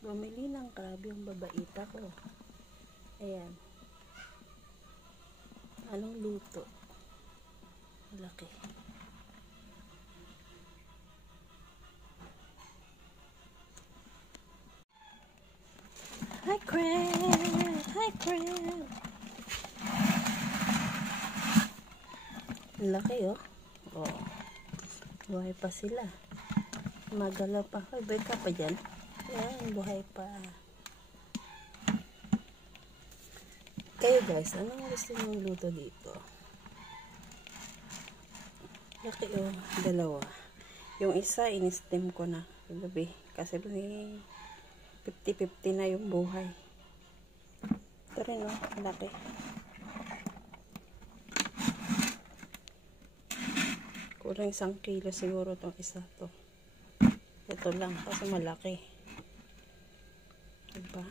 Bumili ng crab yung babaita ko. Ayan. Anong luto? Malaki. Hi, crab! Hi, crab! Laki, oh. Oh. Buhay pa sila. Magalaw pa. Ay, buhay ka pa dyan. Ayan, buhay pa. Kayo guys, anong gusto nyo luto dito? Laki, oh. Dalawa. Yung isa, in-steam ko na kagabi. Kasi 50-50 na yung buhay. Ito rin, oh. Laki. Kurang 1 kilo siguro itong isa to. Ito lang, kasi malaki. Diba?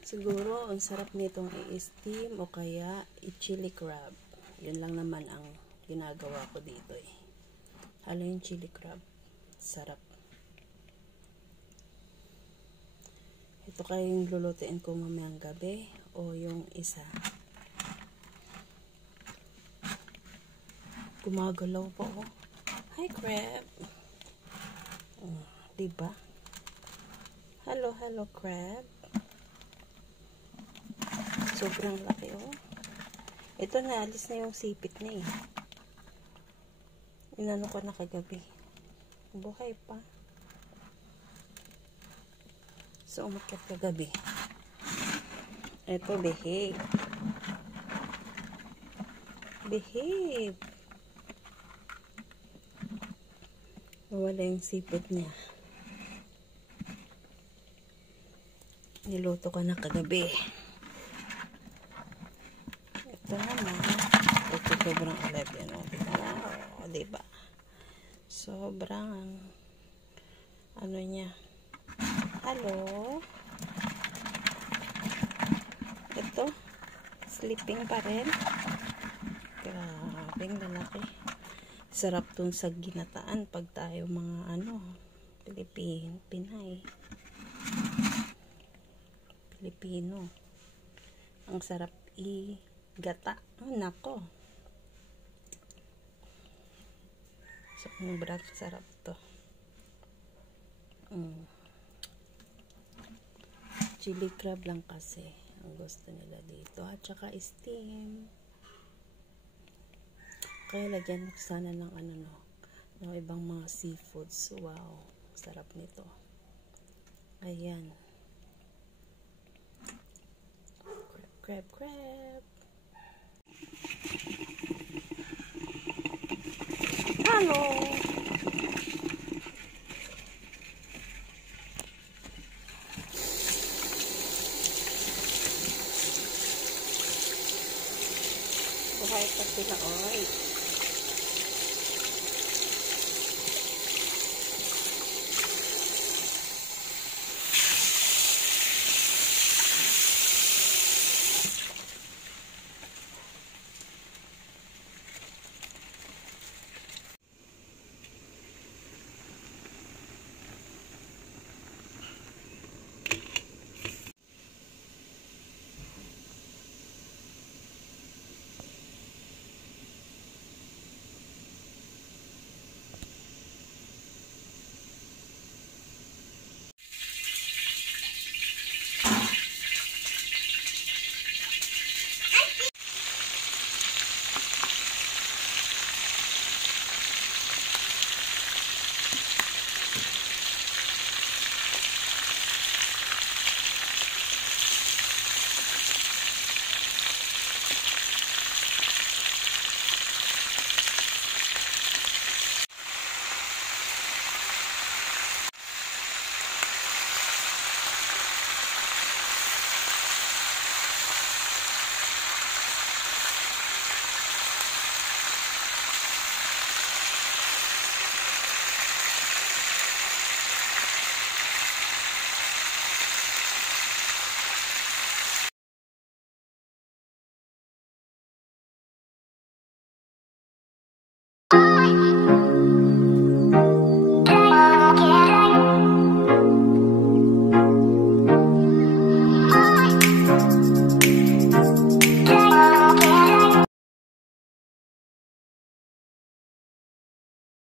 Siguro, ang sarap nitong i-steam o kaya i-chili crab. Yun lang naman ang ginagawa ko dito eh. Halo yung chili crab. Sarap. Ito kaya yung lulutuin ko mamayang gabi o yung isa. Gumagalaw po ako. Hi, crab! Oh, diba? Hello, hello, crab. Sobrang laki, oh. Ito na, alis na yung sipit na eh. Inano ko na kagabi. Buhay pa. So, umakyat kagabi. Ito, behave. Behave. Wala yung sipit niya. Niluto ko na kagabi. Ito naman. Ito sobrang alive yan. O, diba? Sobrang ano niya. Hello? Ito. Sleeping pa rin. Grabing lalaki. Sarap dun sa ginataan pag tayo mga Pinay. Pilipino. Ang sarap i-gata. Oh, nako. Sobrang sarap to. Chili crab lang kasi ang gusto nila dito. At saka steam. Kaya lagyan ko sana ng ng ibang mga seafoods. Wow, sarap nito. Ayan. Crab, crab, crab. Hello.